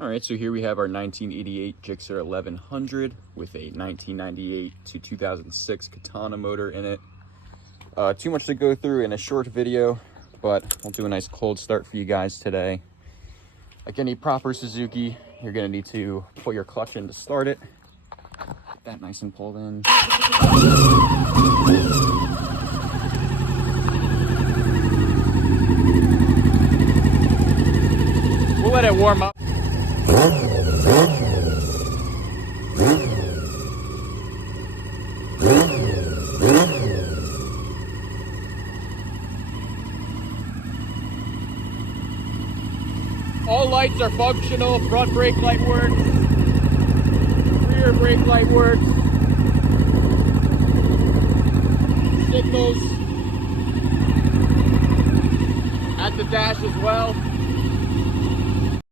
All right, so here we have our 1988 Gsxr 1100 with a 1998 to 2006 Katana motor in it. Too much to go through in a short video, but we'll do a nice cold start for you guys today. Like any proper Suzuki, you're gonna need to put your clutch in to start it. Get that nice and pulled in. We'll let it warm up. All lights are functional. Front brake light works. Rear brake light works. Signals at the dash as well.